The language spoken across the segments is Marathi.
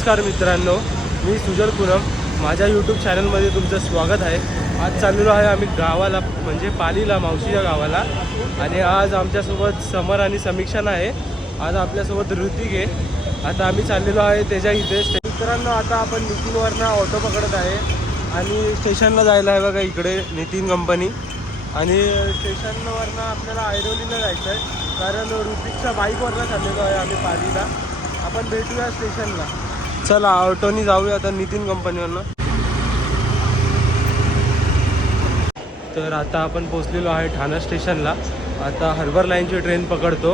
नमस्कार मित्रांनो, मी सुजल पूनम. माझ्या यूट्यूब चॅनलमध्ये तुमचं स्वागत आहे. आज चाललेलो आहे आम्ही गावाला, म्हणजे पालीला, मावशीच्या गावाला. आणि आज आमच्यासोबत समर आणि समीक्षा आहे. आज आपल्यासोबत ऋतिक आहे. आता आम्ही चाललेलो आहे त्याच्या इथे. मित्रांनो, आता आपण नितीनवरनं ऑटो पकडत आहे आणि स्टेशनला जायला आहे. बघा इकडे नितीन कंपनी. आणि स्टेशनवरनं आपल्याला ऐरोलीला जायचं आहे, कारण ऋतिकच्या बाईकवरनं चाललेलो आहे आम्ही पालीला. आपण भेटूया स्टेशनला. चला ऑटोनी जाऊया आता नितीन कंपनीवरनं. तर आता आपण पोचलेलो आहे ठाणा स्टेशनला. आता हार्बर लाईनची ट्रेन पकडतो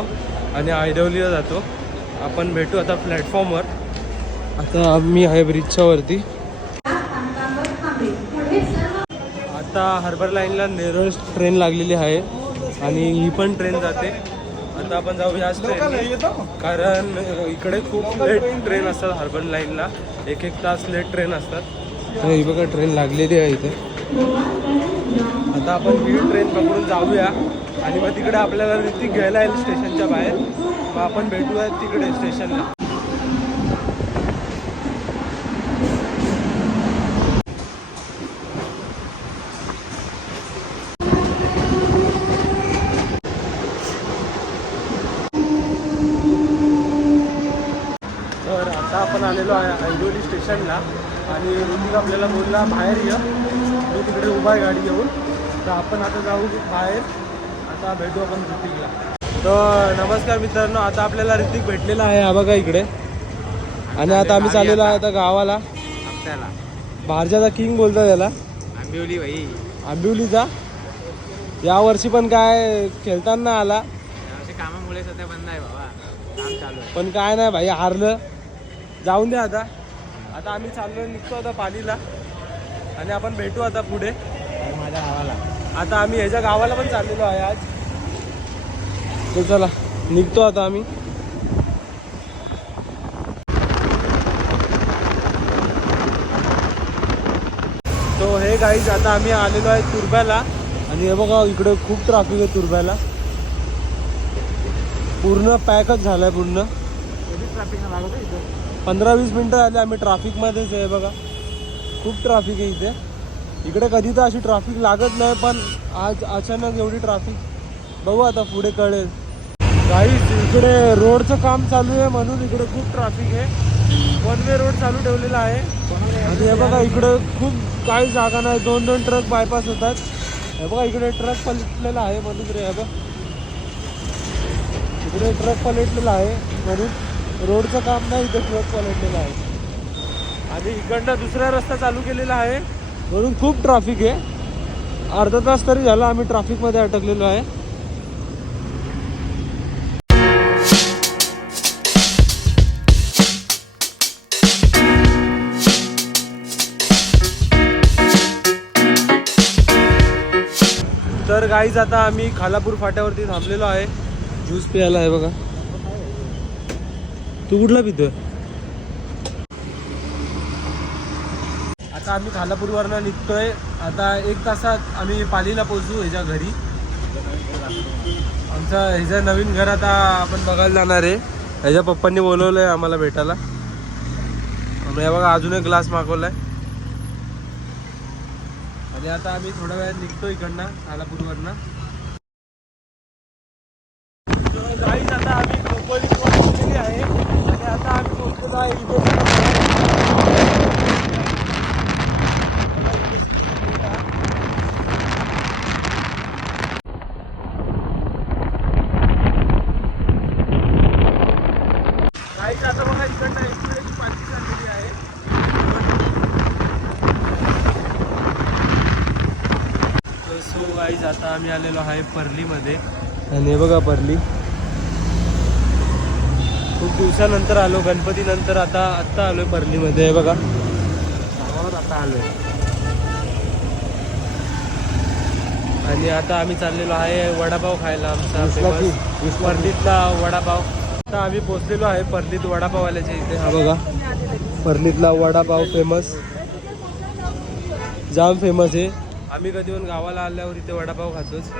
आणि ऐरोलीला जातो. आपण भेटू आता प्लॅटफॉर्मवर. आता आम्ही आहे ब्रिजच्या वरती. आता हार्बर लाईनला नेरळ ट्रेन लागलेली आहे आणि ही पण ट्रेन जाते. आता आपण जाऊ ह्याच ट्रेन, कारण इकडे खूप लेट ट्रेन असतात हार्बर लाईनला. एक तास लेट ट्रेन असतात. तर ही बघा ट्रेन लागलेली आहे इथे. आता आपण ही ट्रेन पकडून जाऊया आणि मग तिकडे आपल्याला ऋतिक घ्यायला येईल स्टेशनच्या बाहेर. मग आपण भेटूया तिकडे स्टेशनला. तर आता आपण आलेलो आहे ऐरोली स्टेशनला आणि ऋतिक आपल्याला बोलला बाहेर ये. मी तिकडे उभा आहे गाडी घेऊन. तर आपण आता जाऊ बाहेर. आता भेटू आपण ऋतिकला. तर नमस्कार मित्रांनो, आता आपल्याला ऋतिक भेटलेला आहे हा बघा इकडे. आणि आता आम्ही चाललेलो आहे आता गावाला. आपल्याला भारजाचा किंग बोलतो त्याला. आंबिवली भाई, आंबिवलीचा. यावर्षी पण काय खेळताना आला, कामामुळे सध्या बंद आहे बाबा. काम चालू आहे. पण काय नाही भाई, हारलं. जाऊन दे आता. आता आम्ही चाललो, निघतो आता पालीला आणि आपण भेटू आता पुढे माझ्या गावाला. आता आम्ही ह्याच्या गावाला पण चाललेलो आहे आज. तो चला निघतो आता आम्ही. तो हे गाईज, आता आम्ही आलेलो आहे तुर्ब्याला. आणि हे बघा इकडे खूप ट्रॅफिक आहे तुर्ब्याला. पूर्ण पॅकच झालाय पूर्ण. ट्रॅफिक लागत इथं. 15-20 मिनटं आले आम्ही ट्रॅफिकमध्येच आहे बघा. खूप ट्रॅफिक आहे इथे. इकडे कधी तर अशी ट्रॅफिक लागत नाही, पण आज अचानक एवढी ट्रॅफिक. बघू आता पुढे कळेल. गाईस इकडे रोडचं काम चालू आहे म्हणून इकडे खूप ट्रॅफिक आहे. वन वे रोड चालू ठेवलेला आहे. आणि हे बघा इकडे खूप काही जागा नाही, 2-2 ट्रक बायपास होतात. हे बघा इकडे ट्रक पलटलेला आहे म्हणून रे. हे बघ इकडे ट्रक पलटलेला आहे म्हणून रोडचं काम नाही, इथे ट्रक पलटलेला आहे. आणि इकडनं दुसरा रस्ता चालू केलेला आहे म्हणून खूप ट्रॅफिक आहे. अर्धा तास तरी झाला आम्ही ट्रॅफिकमध्ये अटकलेलो आहे. तर गाईज आता आम्ही खालापूर फाट्यावरती थांबलेलो आहे. ज्यूस प्यायला आहे बघा. तू कुठला पितोय? आता आम्ही खालापूरवरनं निघतोय. आता 1 तासात आम्ही पालीला पोहोचू ह्याच्या घरी. ह्याचं नवीन घर आता आपण बघायला जाणार आहे. ह्याच्या पप्पांनी बोलवलं आहे आम्हाला भेटायला. हे बघा अजून एक ग्लास मागवलाय. आणि आता आम्ही थोड्या वेळात निघतो इकडनं खालापूरवरनं. गाईज आता आम्ही खोपोली पोहोचलेली आहे आणि आता आम्ही पोहोचलेलो आहे इथे. गाईज आता बघा इकडनं एक्सप्रेसची पालखी चाललेली आहे. सो गाईज आता आम्ही आलेलो आहे परलीमध्ये. आणि हे बघा परली. खूप दिवसानंतर आलो, गणपती नंतर आत्ता आलोय परलीमध्ये. हे बघा आता आलोय. आणि आता आम्ही चाललेलो आहे वडापाव खायला. आमचा फेमस परलीतला वडापाव. आता आम्ही पोचलेलो आहे परलीत वडापाववाल्याच्या इथे. हा बघा परलीतला वडापाव फेमस, जाम फेमस आहे. आम्ही कधी पण गावाला आल्यावर इथे वडापाव खातोच.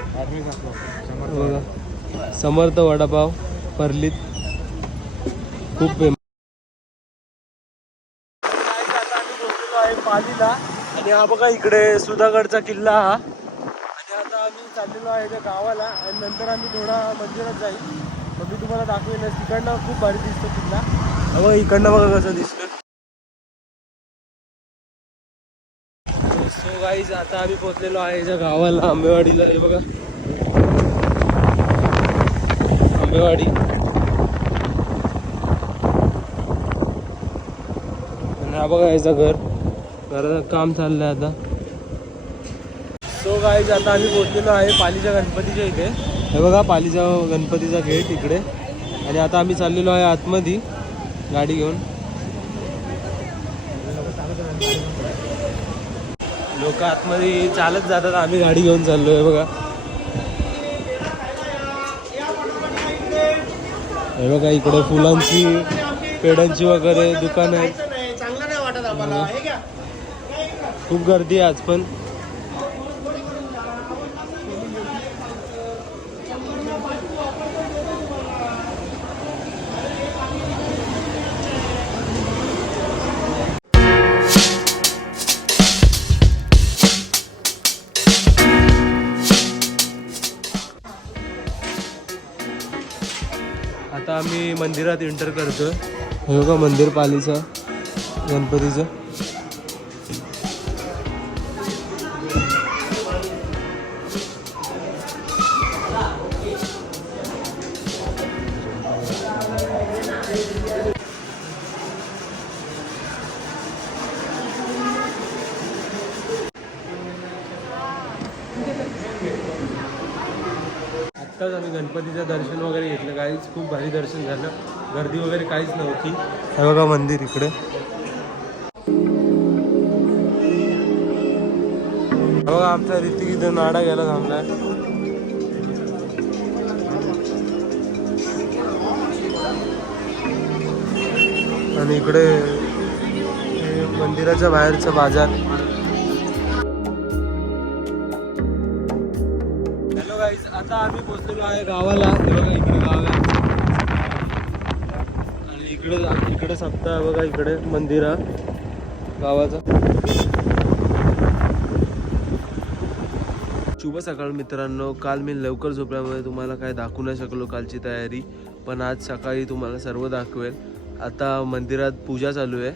बघा समर्थ वडापाव परलीत खूप फेमस. पालीला. आणि हा बघा इकडे सुधागडचा किल्ला हा. आणि आता आम्ही चाललेलो आहे त्या गावाला आणि नंतर आम्ही थोडा मंदिरात जाईल. मग मी तुम्हाला दाखवेन. तिकडनं खूप भारी दिसतो किल्ला. बघा इकडनं बघा कसं दिसतं. सो गाईज आता आम्ही पोहोचलेलो आहे याच्या गावाला आंबेवाडीला. हे बघा आंबेवाडी. आणि हा बघा याचं घराचं काम चाललंय आता. सो गाईज आता आम्ही पोहोचलेलो आहे पालीच्या गणपतीच्या इथे. हे बघा पालीचा गणपतीचा गेट इकडे. आणि आता आम्ही चाललेलो आहे आतमध्ये गाडी घेऊन. लोक आतमध्ये चालत जातात, आम्ही गाडी घेऊन चाललोय. बघा हे बघा इकडे फुलांची पेड्यांची वगैरे दुकान आहेत. खूप गर्दी आहे आज पण. आता आम्ही मंदिरात एंटर करतोय. हे बघा मंदिर पालीचं गणपतीचं. आत्ताच आम्ही गणपतीचं दर्शन वगैरे घेतलं. काहीच खूप भारी दर्शन झालं. गर्दी वगैरे काहीच नव्हती. हे बघा मंदिर इकडे. बघा आमचा ऋतिक इथं नाडा घ्यायला थांबलाय. आणि इकडे मंदिराच्या बाहेरचा बाजार. हॅलो गाईज आता आम्ही पोहोचलेलो आहे गावाला. हे बघा इकडे गाव आहे. आणि इकडे सप्ताह बघा इकडे मंदिर गावाचा. शुभ सकाळ मित्रांनो. काल मी लवकर झोपल्यामुळे तुम्हाला काय दाखवू नाही शकलो कालची तयारी. पण आज सकाळी तुम्हाला सर्व दाखवेल. आता मंदिरात पूजा चालू आहे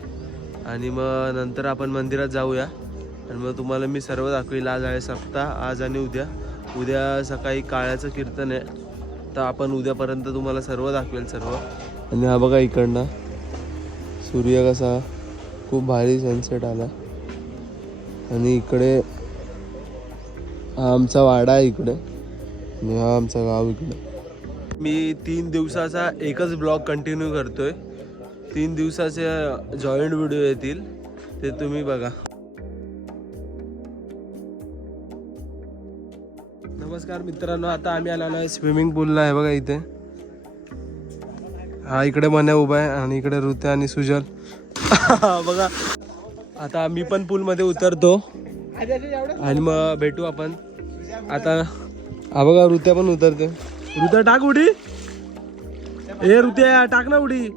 आणि मग नंतर आपण मंदिरात जाऊया आणि मग तुम्हाला मी सर्व दाखवेल. आज आहे सप्ताह, आज आणि उद्या सकाळी काळ्याचं कीर्तन आहे. तर आपण उद्यापर्यंत तुम्हाला सर्व दाखवेल सर्व. आणि हा बघा इकडनं सूर्य कसा खूप भारी सनसेट आला. आणि इकडे हा आमचा वाडा आहे इकडे आणि हा आमचा गाव इकडे. मी 3 दिवसाचा एकच ब्लॉग कंटिन्यू करतोय. 3 दिवसाचे जॉईंट व्हिडिओ येतील ते तुम्ही बघा. नमस्कार मित्रांनो. आता आम्ही आलेलो आहे स्विमिंग पूलला. आहे बघा इथे. हा इकडे मन्या उभा आहे आणि इकडे ऋत्या आणि सुजल. बघा आता मी पण पूलमध्ये उतरतो आणि मग भेटू आपण. आता हा बघा ऋत्या पण उतरते. ऋत्या टाक उडी. ए ऋत्या टाक ना उडी.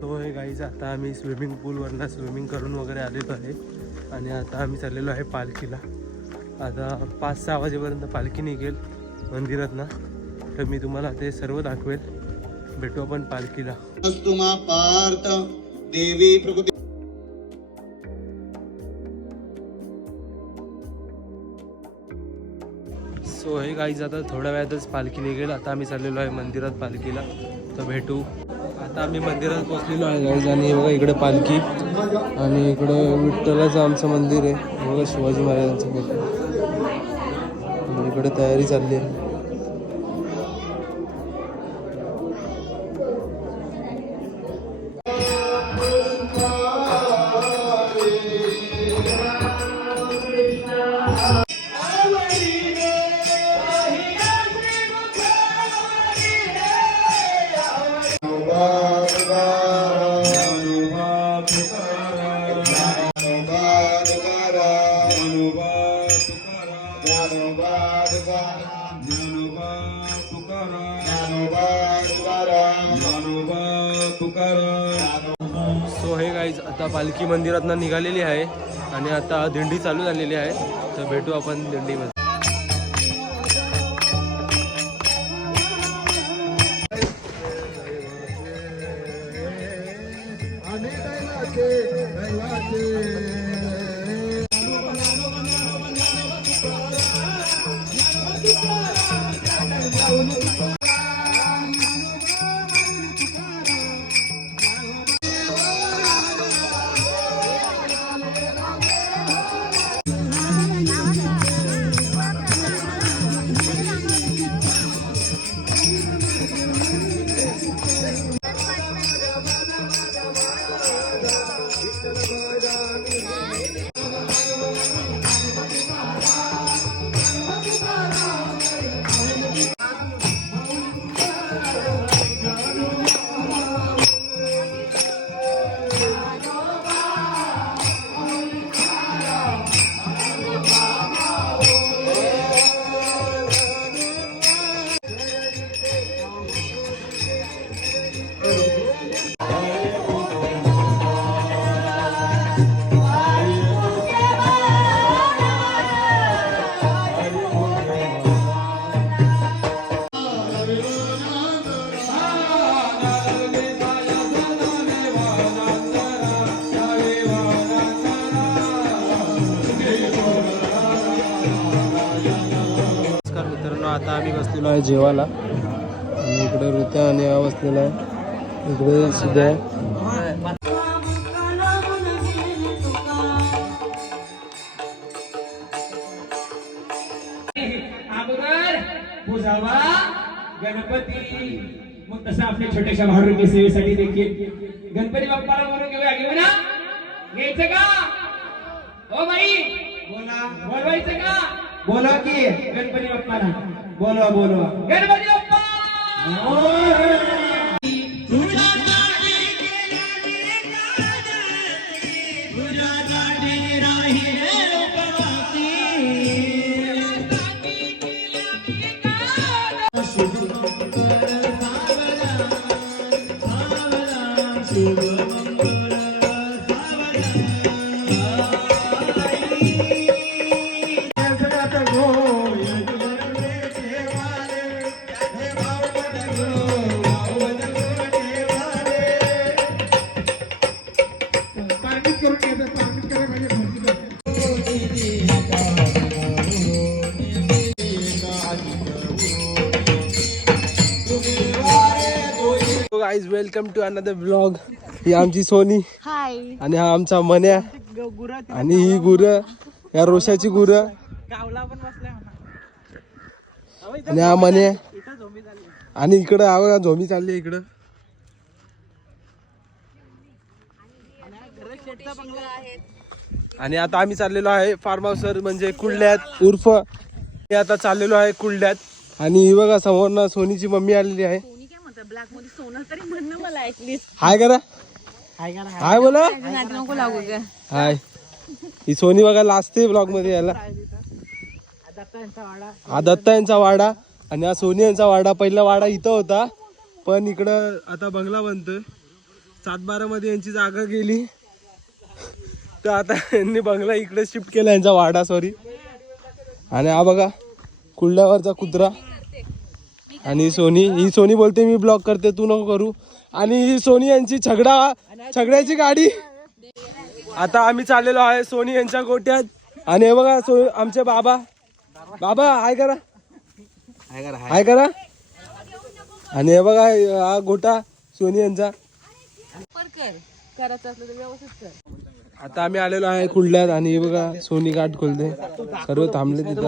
तो हे गाईज आता आम्ही स्विमिंग पूलवरनं स्विमिंग करून वगैरे आलेलो आहे. आणि आता आम्ही चाललेलो आहे पालखीला. आता 5-6 वाजेपर्यंत पालखी निघेल मंदिरात ना. तर मी तुम्हाला ते सर्व दाखवेल. भेटू आपण पालखीला. पार्थ देवी प्रकृती. सो हे गाईज आता थोड्या वेळातच पालखी निघेल. आता आम्ही चाललेलो आहे मंदिरात पालखीला. तर भेटू. आता आम्ही मंदिरात पोहोचलेलो आहे गाईज. आणि हे बघा इकडे पालखी आणि इकडे विठ्ठलाचं आमचं मंदिर आहे. हे बघा शिवाजी महाराजांचं फोटो. इकडे तयारी चालली आहे. Bye. सो हे गाईज आता पालखी मंदिरातनं निघालेली आहे आणि आता दिंडी चालू झालेली आहे. तर भेटू आपण दिंडीमध्ये. आता आम्ही बसलेलो आहे जेवायला आणि इकडे ऋत्या आणि हा बसलेला आहे. इकडे सिद्ध्या आहे. गणपती मग तसं आपल्या छोट्याशा भारूकी सेवेसाठी देखील गणपती बाप्पाला बोलून घेऊ ना घ्यायचं का हो बाई बोला बोलवायचं का बोला की गणपती बाप्पाला बोलवा बोलवा Ganpati Bappa guys welcome to another blog. ही आमची सोनी हाय आणि हा आमचा मन्या आणि ही गुरं या रोशाची गुरं आणि हा मन्या आणि इकडं हा बघा झोमी चालली इकडं. आणि आता आम्ही चाललेलो आहे फार्म हाऊसवर म्हणजे कुर्ल्यात उर्फ मी आता चाललेलो आहे कुर्ल्यात. आणि ही बघा समोर ना सोनीची मम्मी आलेली आहे. ब्लॅक मध्ये सोनं तरी म्हणणं मला ऍटलीस्ट हाय करा हाय बोला नको लागू का हाय. ही सोनी बघा लाजते ब्लॉग मध्ये यायला. हा दत्ता यांचा वाडा आणि हा सोनी यांचा वाडा. पहिला वाडा इथं होता पण इकडं आता बंगला बनतोय. 7-12 मध्ये यांची जागा गेली तर आता यांनी बंगला इकडे शिफ्ट केला यांचा वाडा सॉरी. आणि हा बघा कुर्ल्यावरचा कुत्रा आणि ही सोनी बोलते मी ब्लॉग करते तू नको करू. आणि ही सोनी यांची छगड्याची गाडी. आता आम्ही चाललेलो आहे सोनी यांच्या गोट्यात. आणि हे बघा आमचे बाबा हाय करा हाय करा. आणि हे बघा हा गोटा सोनी यांचा. आता आम्ही आलेलो आहे कुर्ल्यात आणि हे बघा सोनी गाठ खोलते सर्व थांबले तिथं.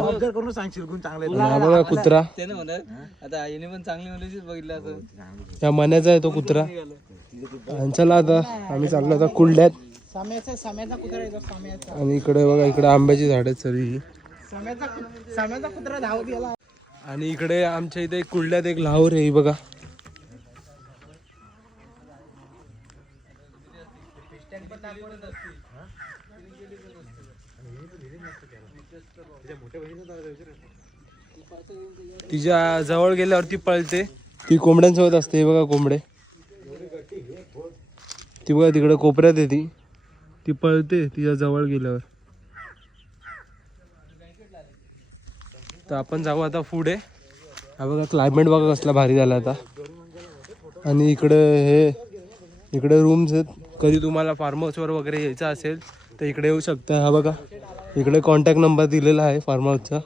हा बघा कुत्रा त्या मन्याचा आहे तो कुत्रा. आणि चला आता आम्ही चाललो आता कुर्ल्यात. आणि इकडे बघा इकडे आंब्याची झाड आहेत सर्व ही. आणि इकडे आमच्या इथे कुर्ल्यात एक लाहोर आहे बघा. तिच्या जवळ गेल्यावर ती पळते. ती कोंबड्यांसोबत असते बघा कोंबडे. ती बघा तिकडे कोपऱ्यात आहे ती पळते तिच्या जवळ गेल्यावर. तर आपण जाऊ आता पुढे. हा बघा क्लायमेट बघा कसला भारी झाला आता. आणि इकडे रूम्स आहेत. कधी तुम्हाला फार्म हाऊसवर वगैरे यायचं असेल तर इकडे येऊ शकता. हा बघा इकडे कॉन्टॅक्ट नंबर दिलेला आहे फार्म हाऊसचा.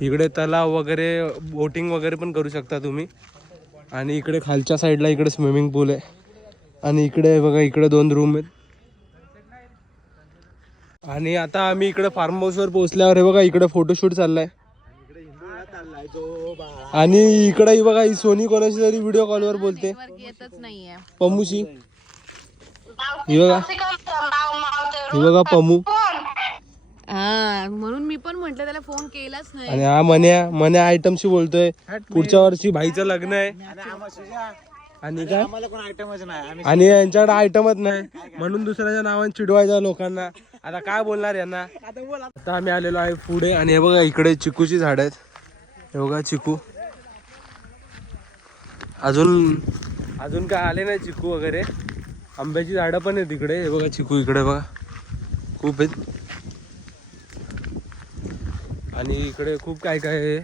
इकडे तलाव वगैरे बोटिंग वगैरे पण करू शकता तुम्ही. आणि इकडे खालच्या साईडला इकडे स्विमिंग पूल आहे. आणि इकडे बघा इकडे 2 रूम आहेत. आणि आता आम्ही इकडे फार्म हाऊसवर पोहोचल्यावर हे बघा इकडे फोटोशूट चाललाय. आणि इकडे ही बघा ही सोनी कोणाशी तरी व्हिडिओ कॉलवर बोलते. येतच नाहीये. पम्मूशी ही बघा पम्मू. हा म्हणून मी पण म्हंटल त्याला फोन केलाच नाही. आणि हा मन्या आयटमशी बोलतोय. पुढच्या वर्षी भाईचं लग्न आहे. आणि काय आणि यांच्याकडे आयटमच नाही म्हणून दुसऱ्याच्या नावाने चिडवायचं लोकांना. आता काय बोलणार यांना. आता आम्ही आलेलो आहे पुढे. आणि हे बघा इकडे चिकूची झाड आहेत. हे बघा चिकू अजून काय आले नाही चिकू वगैरे. आंब्याची झाडं पण आहेत इकडे. हे बघा चिकू इकडे बघा खूप आहेत. आणि इकडे खूप काय काय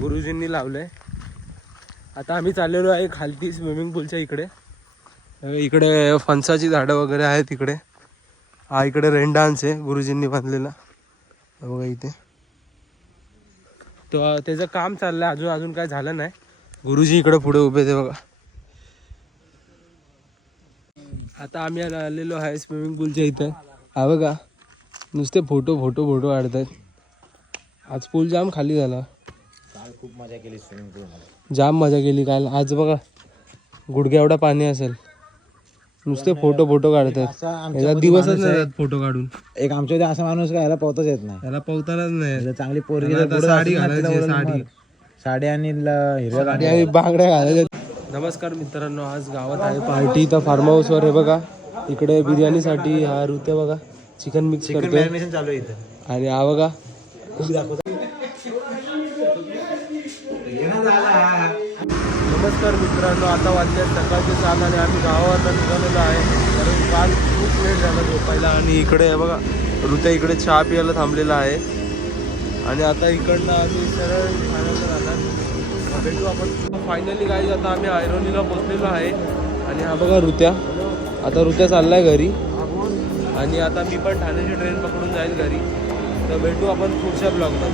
गुरुजींनी लावलंय. आता आम्ही चाललेलो आहे खालती स्विमिंग पूलच्या इकडे. इकडे फणसाची झाडं वगैरे आहेत इकडे. हा इकडे रेन डान्स आहे गुरुजींनी बांधलेला. बघा इथे तर त्याचं काम चाललंय. अजून काय झालं नाही. गुरुजी इकडे पुढे उभे ते बघा. आता आम्ही आलेलो आहे स्विमिंग पूलच्या इथं. हा बघा नुसते फोटो काढतात. आज पूल जाम खाली झाला. खूप मजा केली स्विमिंग पूल. जाम मजा केली काल. आज बघा गुडघ्या एवढा पाणी असेल. नुसते फोटो काढतात. याला दिवसच नाही फोटो काढून. एक आमच्या इथे असा माणूस काय याला पोहताच येत नाही. याला पोहतानाच नाही. चांगली पोरगी साडी घालायची. साडी आणि हिरव्या साडी आणि बांगड्या घालायच्या. नमस्कार मित्रांनो, आज गावात आहे पार्टी. तर फार्म हाऊसवर आहे बघा. इकडे बिर्याणीसाठी हा ऋत्या बघा चिकन मिक्स करतोय. मॅरिनेशन चालू आहे इथं. आणि हा बघा नमस्कार मित्रांनो, आता वाजले सकाळचे 7 आणि आम्ही गावावर निघालेलो आहे. कारण काल खूप लेट झाला झोपायला. आणि इकडे आहे बघा ऋत्या इकडे चहा प्यायला थांबलेला आहे. आणि आता इकडनं आम्ही सरळ ठाण्याला जाणार. भेटू आपण फायनली गाईज. आता आम्ही ऐरोलीला पोचलेलो आहे. आणि हा बघा ऋत्या. आता ऋत्या चाललाय घरी. आणि आता मी पण ठाण्याची ट्रेन पकडून जाईल घरी. तर भेटू आपण पुढच्या ब्लॉगमध्ये.